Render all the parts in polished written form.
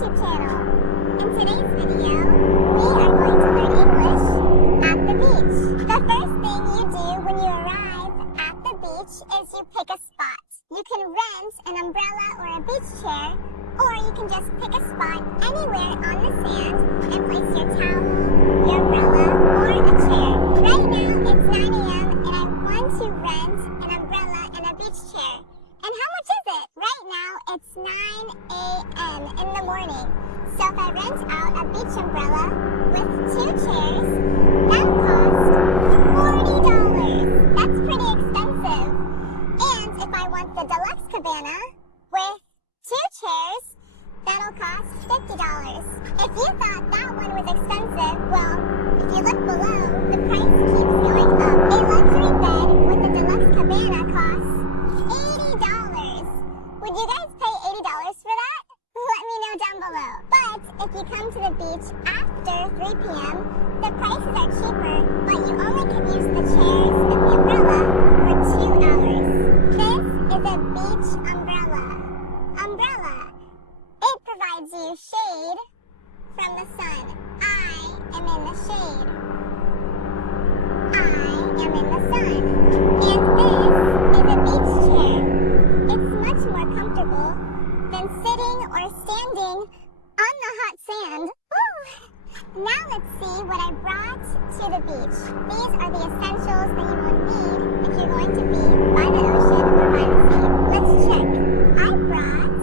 YouTube channel. In today's video, we are going to learn English at the beach. The first thing you do when you arrive at the beach is you pick a spot. You can rent an umbrella or a beach chair, or you can just pick a spot anywhere on the sand and place your towel, your umbrella, or a chair. Right now, it's 9 a.m. and I want to rent an umbrella and a beach chair. And how much is it? Right now, it's 9 a.m. in the morning. So if I rent out a beach umbrella with 2 chairs, that'll cost $40. That's pretty expensive. And if I want the deluxe cabana with 2 chairs, that'll cost $50. If you thought that one was expensive, well, if you look below, the price keeps going up. A luxury bed with a deluxe cabana costs $80. Would you guys pay $80 for that? Let me know down below. But if you come to the beach after 3 p.m., the prices are cheaper, but you only can use the chairs and the umbrella for 2 hours. This is a beach umbrella. Umbrella. It provides you shade from the sun. I am in the shade. I am in the sun. And this is a beach chair. It's much more comfortable than sitting or standing on the hot sand. Woo! Now let's see what I brought to the beach. These are the essentials that you will need if you're going to be by the ocean or by the sea. Let's check. I brought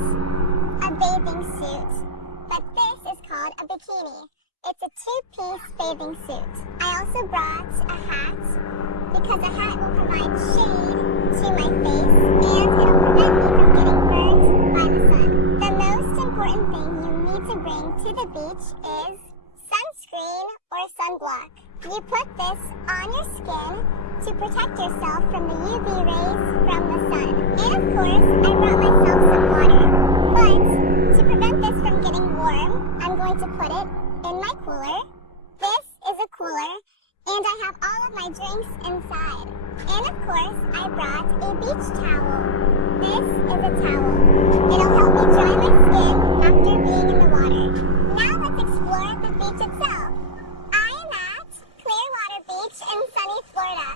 a bathing suit, but this is called a bikini. It's a 2-piece bathing suit. I also brought a hat because a hat will provide shade to my face and it'll prevent me from getting burned by the sun. The most important thing you need to bring to the beach is sunscreen or sunblock. You put this on your skin to protect yourself from the UV rays from the sun. And of course, I brought myself some water. But to prevent this from getting warm, I'm going to put it in my cooler. This is a cooler, and I have all of my drinks inside. And of course, I brought a beach towel. This is a towel. It'll help me dry my skin after being in the water. Now let's explore the beach itself. I am at Clearwater Beach in sunny Florida.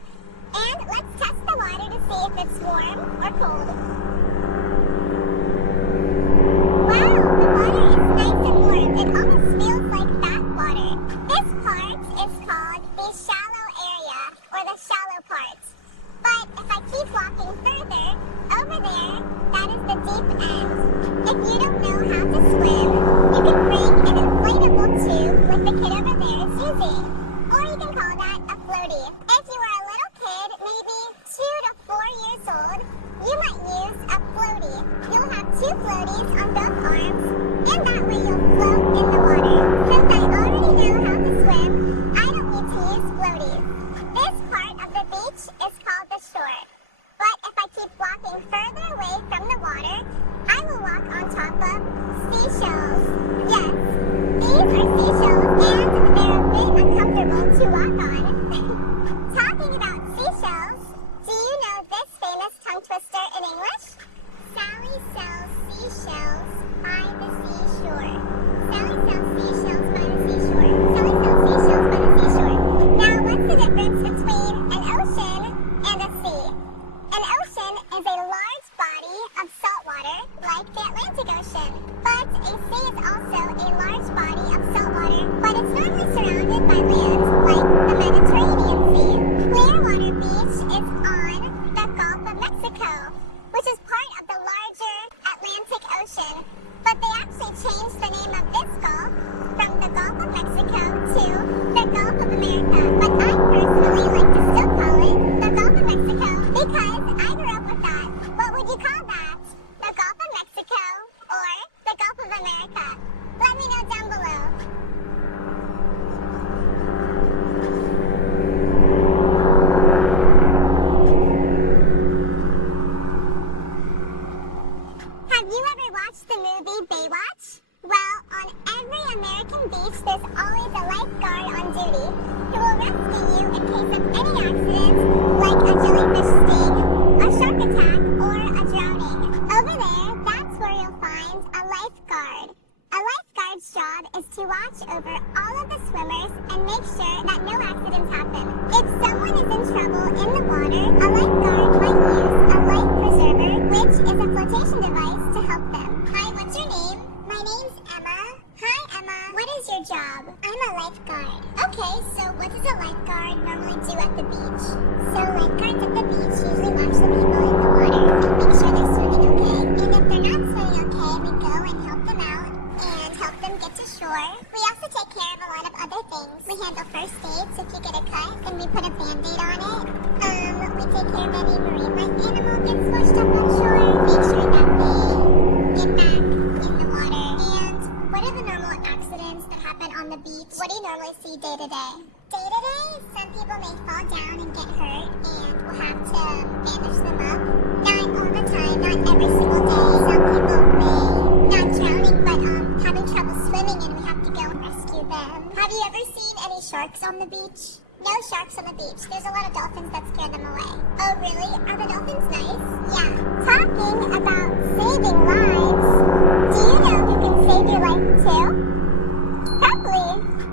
And let's test the water to see if it's warm or cold. Wow, the water is nice and warm. It almost feels like bath water. This part is called the shallow area, or the shallow part. But if I keep walking further, over there, that is the deep end. If you don't know how to swim, you can bring an inflatable tube like the kid over there is using. Or you can call that a floaty. If you are a little kid, maybe 2 to 4 years old, you might use a floaty. You'll have 2 floaties on both arms, and that way you'll float in the water. Since I already know how to swim, I don't need to use floaties. This part of the beach is called the shore. But if I keep walking further away from the water, I will walk on top of seashells. Yes, these are seashells, and they're a bit uncomfortable to walk on. Talking about seashells, do you know this famous tongue twister in English? Sally sells seashells by the seashore. Sally sells seashells by the seashore. Sally sells seashells by the seashore. Now, what's the difference between an ocean and a sea? An ocean is a large body of salt water, like the Atlantic Ocean. But a sea is also a large body of salt water, but it's normally surrounded by land, like the Mediterranean Sea. Clearwater Beach is on the Gulf of Mexico, which is part of the larger Atlantic Ocean. But they actually changed the name of this gulf from the Gulf of Mexico to the Gulf of America. But I personally like to still call it the Gulf of Mexico because I grew up with that. What would you call that? The Gulf of Mexico or the Gulf of America? Let me know down below. Have you ever watched the movie Baywatch? Well, on every American beach, there's always a lifeguard on duty who will rescue you in case of any accident, like a jellyfish sting, a shark attack, or a drowning. Over there, that's where you'll find a lifeguard. A lifeguard watch over all of the swimmers and make sure that no accidents happen. If someone is in trouble in the water, a lifeguard might use a life preserver, which is a flotation device to help them. Hi, what's your name? My name's Emma. Hi, Emma. What is your job? I'm a lifeguard. Okay, so what does a lifeguard normally do at the beach? So lifeguards at the beach usually watch the people in the water and make sure they're swimming okay. And if they're not swimming okay, we go and help them out and help them get to shore. We also take care of a lot of other things. We handle first aid, so if you get a cut, then we put a band-aid on it. We take care of any marine life animal gets washed up on shore, make sure that they get back in the water. And what are the normal accidents that happen on the beach? What do you normally see day to day? Day to day, some people may fall down and get hurt, and we'll have to bandage them up. Not all the time, not every single day. Some people may not drowning, but having trouble swimming, and we have to go and rescue them. Have you ever seen any sharks on the beach? No sharks on the beach. There's a lot of dolphins that scare them away. Oh, really? Are the dolphins nice? Yeah. Talking about saving lives, do you know who can save your life too? Preply.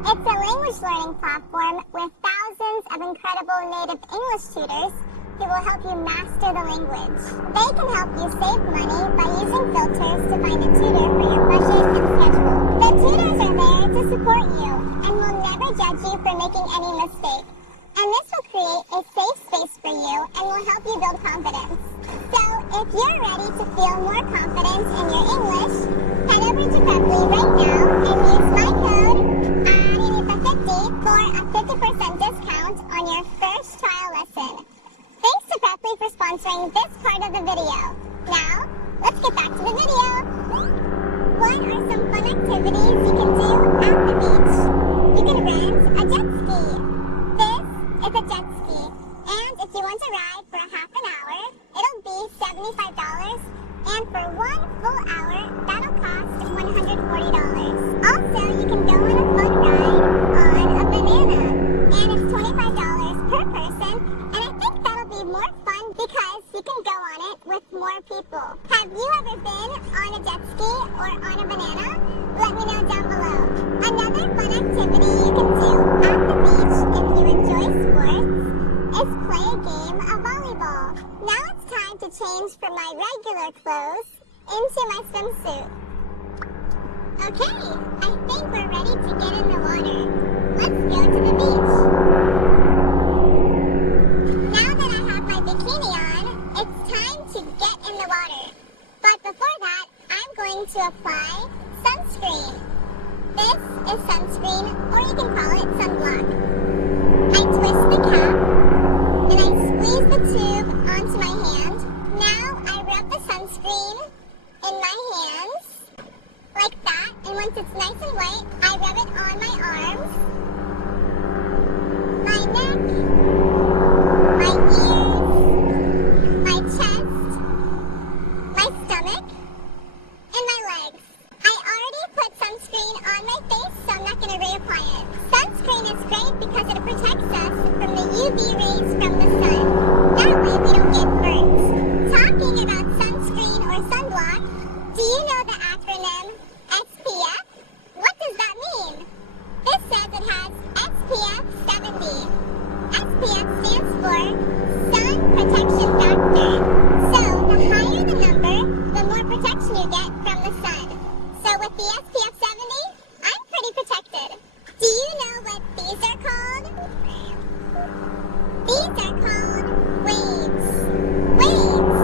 It's a language learning platform with thousands of incredible native English tutors who will help you master the language. They can help you save money by using filters to find a tutor for your budget and schedule. The tutors are there to support you and will never judge you for making any mistake. And this will create a safe space for you and will help you build confidence. So if you're ready to feel more confidence in your English, head over to Preply right now and use my code ANITA50 for a 50% discount on your first trial lesson. Thanks to Preply for sponsoring this part of the video. Now, let's get back to the video. What are some fun activities you can do at the beach? You can rent a jet ski. This is a jet ski. And if you want to ride for a half an hour, it'll be $75. And for 1 full hour, that'll cost $140. Also, you can go on a fun ride on a banana. And it's $25 per person. And I think that'll be more fun because you can go on it with more people. Have you ever been on a jet ski or on a banana? Let me know down below. Another fun activity you can do at the beach if you enjoy sports is play a game of volleyball. Now it's time to change from my regular clothes into my swimsuit. Okay, I think we're ready to get in the water. Let's go to the beach. Now that I have my bikini on, it's time to get in the water. But before that, I'm going to apply sunscreen. This is sunscreen, or you can call it sunblock. I twist the cap, and I squeeze the tube onto my hand. Now I rub the sunscreen in my hands, like that. And once it's nice and white, I rub it on my arms, my neck, my ears, my chest, my stomach, and my legs. I already put sunscreen on my face, so I'm not going to reapply it. Sunscreen is great because it protects us from the UV rays from the sun. That way we don't get burnt. Talking about sunscreen or sunblock, do you know the acronym SPF? What does that mean? This says it has SPF 70. SPF stands for Sun Protection Factor. So the higher the number, the more protection you get from the sun. So with the SPF 70, I'm pretty protected. Do you know what these are called? These are called waves. Waves.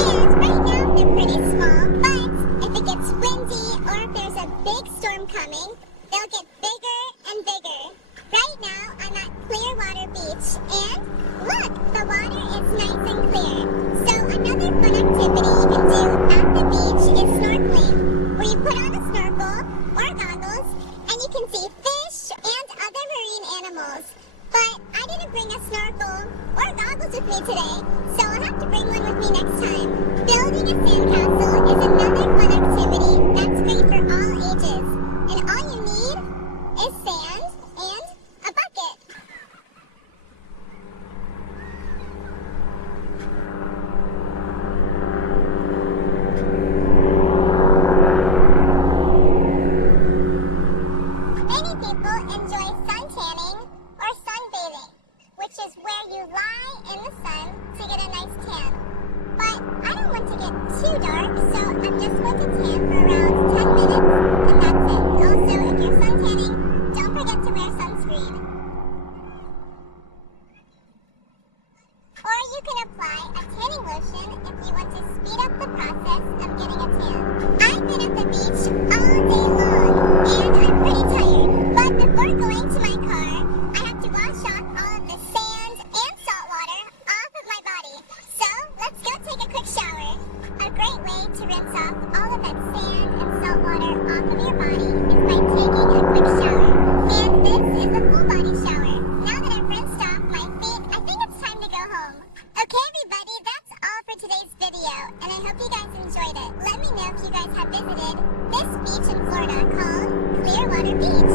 And right now they're pretty small, but if it gets windy or if there's a big storm coming, they'll get bigger and bigger. Right now I'm at Clearwater Beach, and look, the water is nice and clear. So another fun activity you can do at the beach is snorkeling, where you put on a snorkel or goggles and you can see fish and other marine animals. But I didn't bring a snorkel or goggles with me today, so I'll have to bring one with me next time. Building a sandcastle is another fun activity that's great for all ages. And all you need is sand and a bucket. too dark, so I'm just going to tan for around 10 minutes, and that's it. Also, if you're sun tanning, don't forget to wear sunscreen. Or you can apply a tanning lotion if you want to speed up the process of getting a tan. I've been at the beach all day long, and I'm pretty tired. But before going to my car, I have to wash off all of the sand and salt water off of my body. So, let's go take a quick shower. A great way to rinse off all of that sand and salt water off of your body is by taking a quick shower. And this is a full body shower. Now that I've rinsed off my feet, I think it's time to go home. Okay everybody, that's all for today's video, and I hope you guys enjoyed it. Let me know if you guys have visited this beach in Florida called Clearwater Beach.